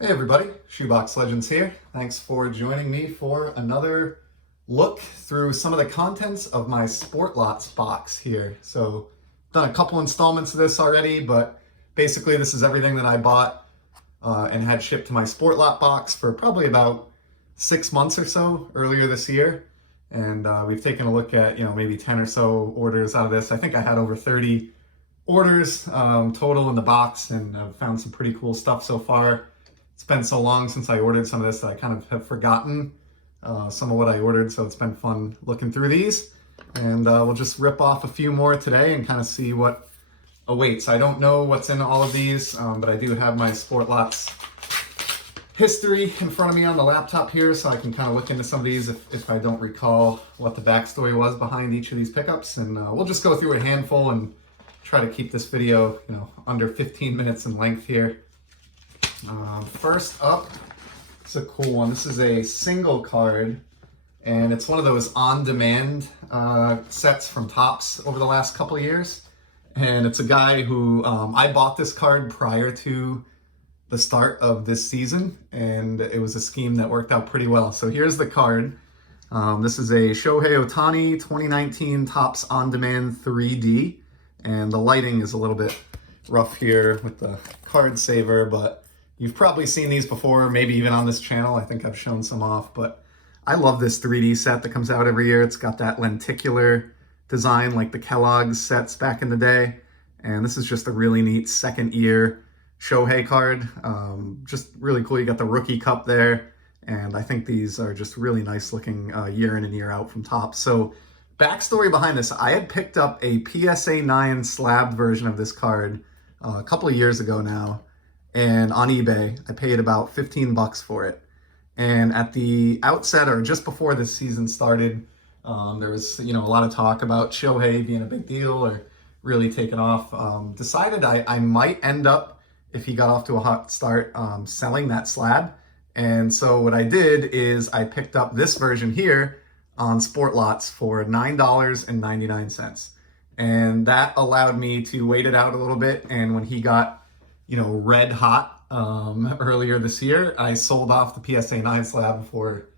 Hey everybody, Shoebox Legends here. Thanks for joining me for another look through some of the contents of my Sportlots box here. So, done a couple installments of this already, but basically this is everything that I bought and had shipped to my Sportlot box for probably about 6 months or so earlier this year. And we've taken a look at, maybe 10 or so orders out of this. I think I had over 30 orders total in the box, and I've found some pretty cool stuff so far. It's been so long since I ordered some of this that I kind of have forgotten some of what I ordered, so it's been fun looking through these. And we'll just rip off a few more today and kind of see what awaits. I don't know what's in all of these, but I do have my Sportlots history in front of me on the laptop here, so I can kind of look into some of these if I don't recall what the backstory was behind each of these pickups. And we'll just go through a handful and try to keep this video, under 15 minutes in length here. First up, it's a cool one. This is a single card, and it's one of those on-demand sets from Topps over the last couple of years. And it's a guy who, I bought this card prior to the start of this season, and it was a scheme that worked out pretty well. So here's the card. This is a Shohei Ohtani 2019 Topps On-Demand 3D, and the lighting is a little bit rough here with the card saver, but you've probably seen these before, maybe even on this channel. I think I've shown some off, but I love this 3D set that comes out every year. It's got that lenticular design like the Kellogg's sets back in the day, and this is just a really neat second year Shohei card. Just really cool. You got the rookie cup there, and I think these are just really nice looking year in and year out from Topps. So backstory behind this, I had picked up a PSA 9 slabbed version of this card a couple of years ago now, and on eBay I paid about 15 bucks for it. And at the outset, or just before the season started, there was a lot of talk about Shohei being a big deal or really taking off. Decided I might end up, if he got off to a hot start, selling that slab. And so what I did is I picked up this version here on Sportlots for $9.99. And that allowed me to wait it out a little bit. And when he got, red hot earlier this year, I sold off the PSA 9 slab for,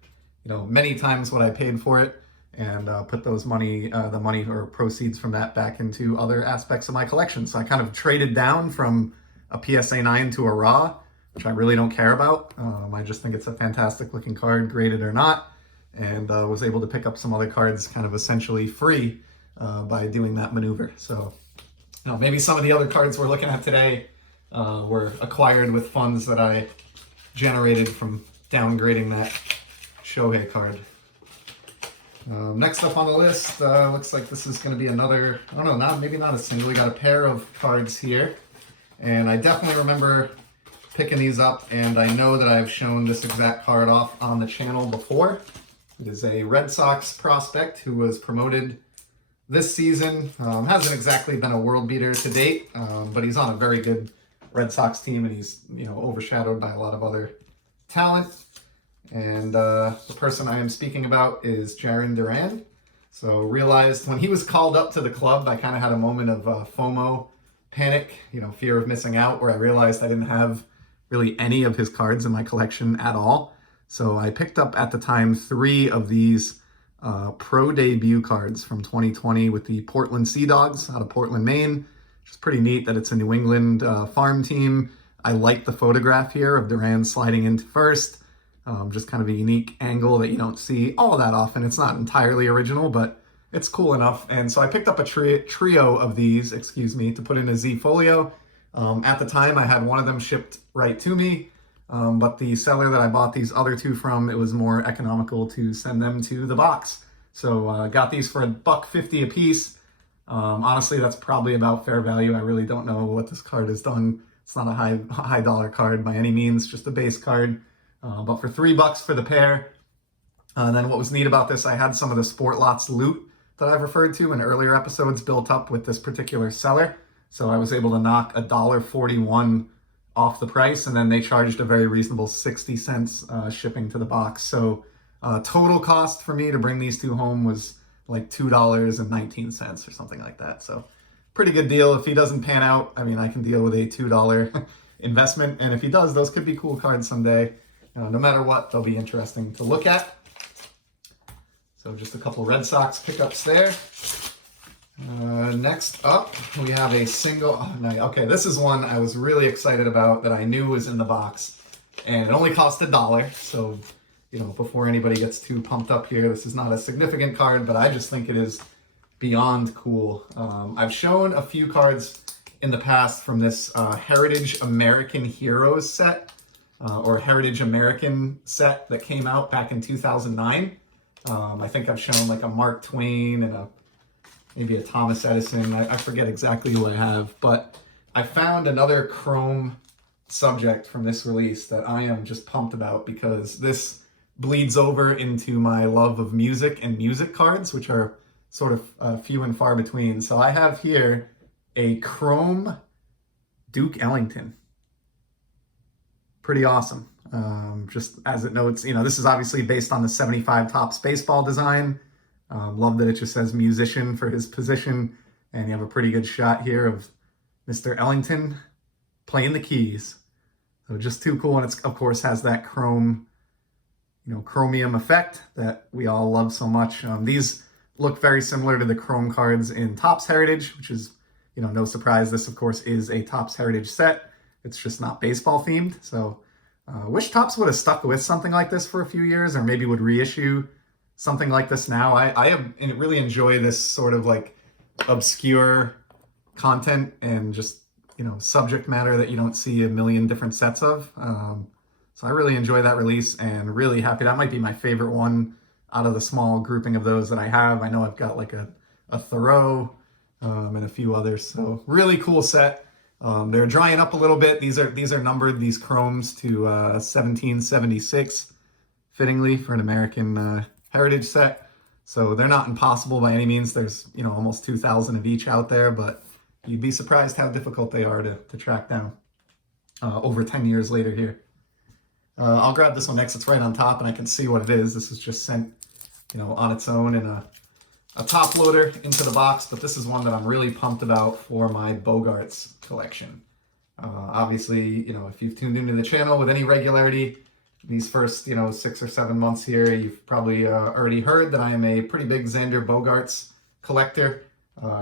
many times what I paid for it, and put those the money or proceeds from that back into other aspects of my collection. So I kind of traded down from a PSA 9 to a raw, which I really don't care about. I just think it's a fantastic looking card, graded or not, and was able to pick up some other cards kind of essentially free by doing that maneuver. So maybe some of the other cards we're looking at today were acquired with funds that I generated from downgrading that Shohei card. Next up on the list, looks like this is going to be another, I don't know, maybe not a single. We got a pair of cards here. And I definitely remember picking these up, and I know that I've shown this exact card off on the channel before. It is a Red Sox prospect who was promoted this season. Hasn't exactly been a world beater to date, but he's on a very good Red Sox team, and he's overshadowed by a lot of other talent. And the person I am speaking about is Jaren Duran. So realized when he was called up to the club, I kind of had a moment of FOMO, panic, fear of missing out, where I realized I didn't have really any of his cards in my collection at all. So I picked up at the time 3 of these pro debut cards from 2020 with the Portland Sea Dogs out of Portland, Maine. It's pretty neat that it's a New England farm team. I like the photograph here of Duran sliding into first. Just kind of a unique angle that you don't see all that often. It's not entirely original, but it's cool enough. And so I picked up a trio of these, to put in a Z folio. At the time, I had one of them shipped right to me, but the seller that I bought these other 2 from, it was more economical to send them to the box. So got these for $1.50 a piece. Honestly, that's probably about fair value. I really don't know what this card has done. It's not a high dollar card by any means, just a base card. But for $3 for the pair. And then what was neat about this, I had some of the Sportlots loot that I've referred to in earlier episodes built up with this particular seller. So I was able to knock $1.41 off the price, and then they charged a very reasonable 60 cents shipping to the box. So total cost for me to bring these 2 home was like $2.19 or something like that. So pretty good deal. If he doesn't pan out, I mean, I can deal with a $2 investment. And if he does, those could be cool cards someday. No matter what, they'll be interesting to look at. So just a couple Red Sox pickups there. Next up, we have a single. Okay, this is one I was really excited about that I knew was in the box, and it only cost $1. So, before anybody gets too pumped up here, this is not a significant card, but I just think it is beyond cool. I've shown a few cards in the past from this Heritage American Heroes set, or Heritage American set that came out back in 2009. I think I've shown like a Mark Twain and maybe a Thomas Edison. I forget exactly who I have, but I found another Chrome subject from this release that I am just pumped about because this bleeds over into my love of music and music cards, which are sort of few and far between. So I have here a Chrome Duke Ellington. Pretty awesome. Just as it notes, this is obviously based on the 75 Topps baseball design. Love that it just says musician for his position. And you have a pretty good shot here of Mr. Ellington playing the keys. So just too cool. And it's, of course, has that chrome, chromium effect that we all love so much. These look very similar to the chrome cards in Topps Heritage, which is, no surprise. This, of course, is a Topps Heritage set. It's just not baseball themed. So wish Topps would have stuck with something like this for a few years, or maybe would reissue something like this now. I really enjoy this sort of like obscure content and just, subject matter that you don't see a million different sets of. So I really enjoy that release and really happy. That might be my favorite one out of the small grouping of those that I have. I know I've got like a Thoreau and a few others. So really cool set. They're drying up a little bit. These are numbered, these chromes, to 1776, fittingly for an American Heritage set. So they're not impossible by any means. There's, almost 2,000 of each out there, but you'd be surprised how difficult they are to track down over 10 years later here. I'll grab this one next. It's right on top and I can see what it is. This is just sent, on its own in a top loader into the box, but this is one that I'm really pumped about for my Bogarts collection. Obviously, if you've tuned into the channel with any regularity, these first, 6 or 7 months here, you've probably already heard that I am a pretty big Xander Bogaerts collector.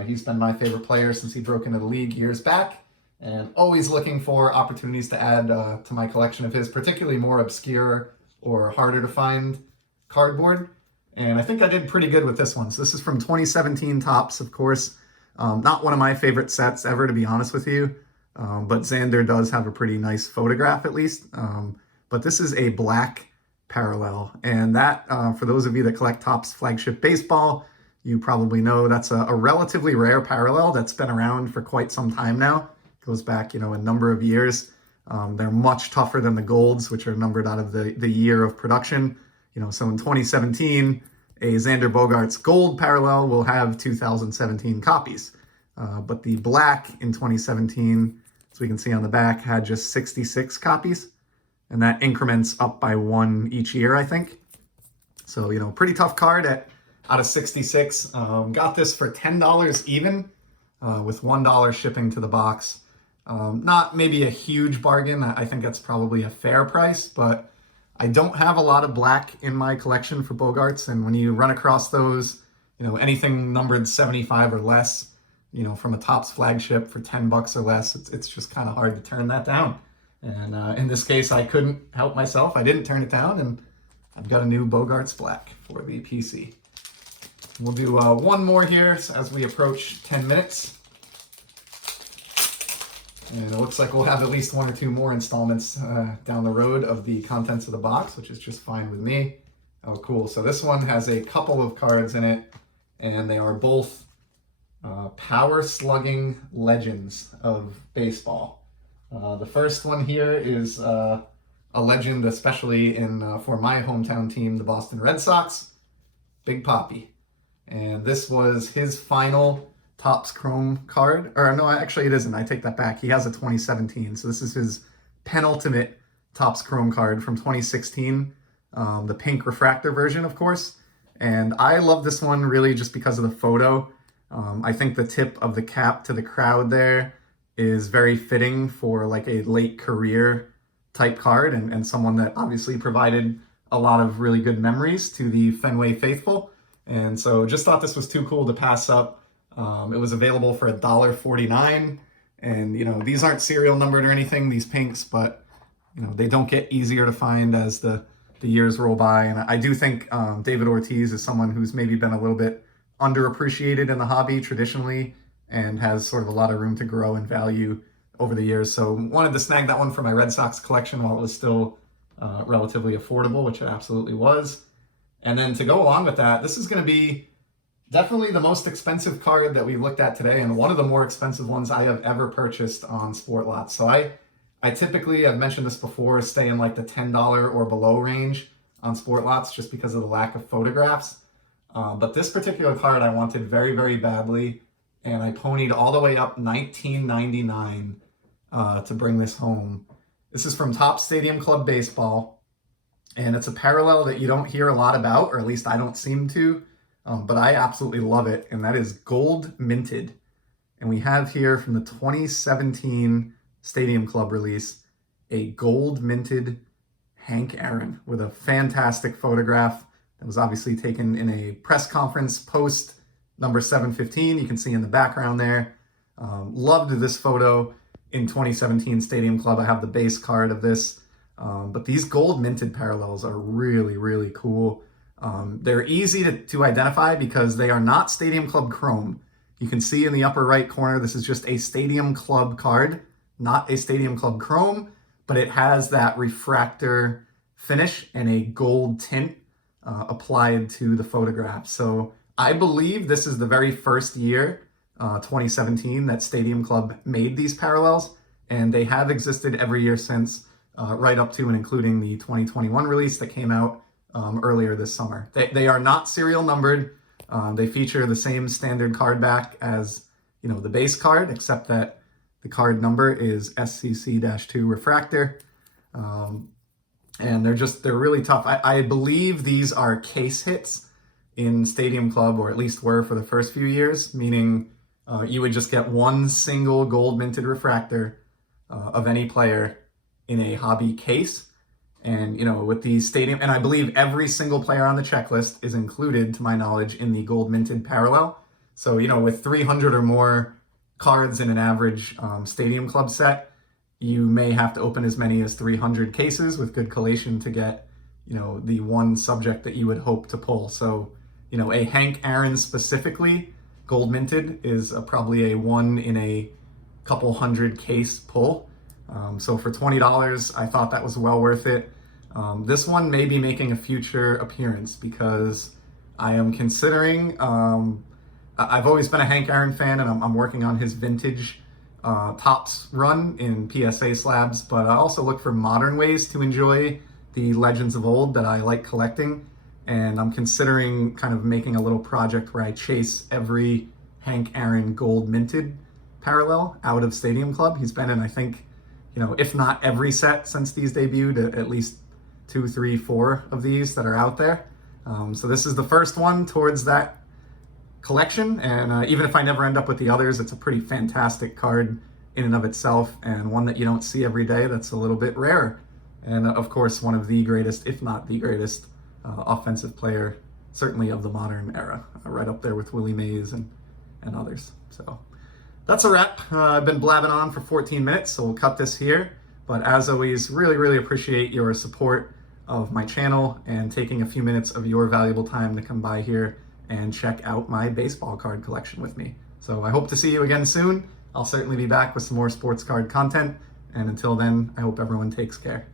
He's been my favorite player since he broke into the league years back, and always looking for opportunities to add to my collection of his, particularly more obscure or harder to find cardboard. And I think I did pretty good with this one. So this is from 2017 Topps, of course. Not one of my favorite sets ever, to be honest with you. But Xander does have a pretty nice photograph, at least. But this is a black parallel. And that, for those of you that collect Topps flagship baseball, you probably know that's a relatively rare parallel that's been around for quite some time now. Goes back, a number of years. They're much tougher than the golds, which are numbered out of the year of production. So in 2017, a Xander Bogaerts gold parallel will have 2017 copies. But the black in 2017, as we can see on the back, had just 66 copies. And that increments up by 1 each year, I think. So, pretty tough card out of 66. Got this for $10 even, with $1 shipping to the box. Not maybe a huge bargain. I think that's probably a fair price, but I don't have a lot of black in my collection for Bogaerts, and when you run across those, anything numbered 75 or less, from a Topps flagship for $10 or less, it's just kind of hard to turn that down. And in this case, I couldn't help myself. I didn't turn it down, and I've got a new Bogaerts black for the PC. We'll do one more here as we approach 10 minutes. And it looks like we'll have at least 1 or 2 more installments down the road of the contents of the box, which is just fine with me. Oh, cool. So this one has a couple of cards in it, and they are both power slugging legends of baseball. The first one here is a legend, especially for my hometown team, the Boston Red Sox, Big Papi. And this was his final Topps Chrome card. Or no, actually it isn't. I take that back. He has a 2017. So this is his penultimate Topps Chrome card from 2016. The pink refractor version, of course. And I love this one really just because of the photo. I think the tip of the cap to the crowd there is very fitting for like a late career type card, and someone that obviously provided a lot of really good memories to the Fenway faithful. And so just thought this was too cool to pass up. It was available for $1.49, and these aren't serial numbered or anything, these pinks, but they don't get easier to find as the years roll by. And I do think David Ortiz is someone who's maybe been a little bit underappreciated in the hobby traditionally, and has sort of a lot of room to grow in value over the years. So wanted to snag that one for my Red Sox collection while it was still relatively affordable, which it absolutely was. And then to go along with that, this is going to be definitely the most expensive card that we've looked at today, and one of the more expensive ones I have ever purchased on Sportlots. So I typically, I've mentioned this before, stay in like the $10 or below range on Sportlots just because of the lack of photographs. But this particular card I wanted very, very badly, and I ponied all the way up $19.99 to bring this home. This is from Top Stadium Club Baseball, and it's a parallel that you don't hear a lot about, or at least I don't seem to, but I absolutely love it, and that is gold minted. And we have here from the 2017 Stadium Club release, a gold minted Hank Aaron with a fantastic photograph that was obviously taken in a press conference post number 715. You can see in the background there. Loved this photo in 2017 Stadium Club. I have the base card of this, but these gold minted parallels are really, really cool. They're easy to identify because they are not Stadium Club Chrome. You can see in the upper right corner, this is just a Stadium Club card, not a Stadium Club Chrome, but it has that refractor finish and a gold tint applied to the photograph. So I believe this is the very first year, 2017, that Stadium Club made these parallels, and they have existed every year since, right up to and including the 2021 release that came out earlier this summer. They are not serial numbered. They feature the same standard card back as the base card, except that the card number is SCC-2 refractor. And they're really tough. I believe these are case hits in Stadium Club, or at least were for the first few years, meaning you would just get one single gold minted refractor of any player in a hobby case. And, with the Stadium, and I believe every single player on the checklist is included, to my knowledge, in the gold minted parallel. So, with 300 or more cards in an average Stadium Club set, you may have to open as many as 300 cases with good collation to get, the one subject that you would hope to pull. So, a Hank Aaron specifically, gold minted, is probably a 1 in a couple hundred case pull. So for $20, I thought that was well worth it. This one may be making a future appearance because I am considering, I've always been a Hank Aaron fan, and I'm working on his vintage Topps run in PSA slabs, but I also look for modern ways to enjoy the legends of old that I like collecting. And I'm considering kind of making a little project where I chase every Hank Aaron gold minted parallel out of Stadium Club. He's been in, I think, if not every set since these debuted, at least 2, 3, 4 of these that are out there. So this is the first one towards that collection. And even if I never end up with the others, it's a pretty fantastic card in and of itself, and one that you don't see every day that's a little bit rare. And of course, one of the greatest, if not the greatest, offensive player, certainly of the modern era, right up there with Willie Mays and others. So that's a wrap. I've been blabbing on for 14 minutes, so we'll cut this here. But as always, really, really appreciate your support of my channel and taking a few minutes of your valuable time to come by here and check out my baseball card collection with me. So I hope to see you again soon. I'll certainly be back with some more sports card content. And until then, I hope everyone takes care.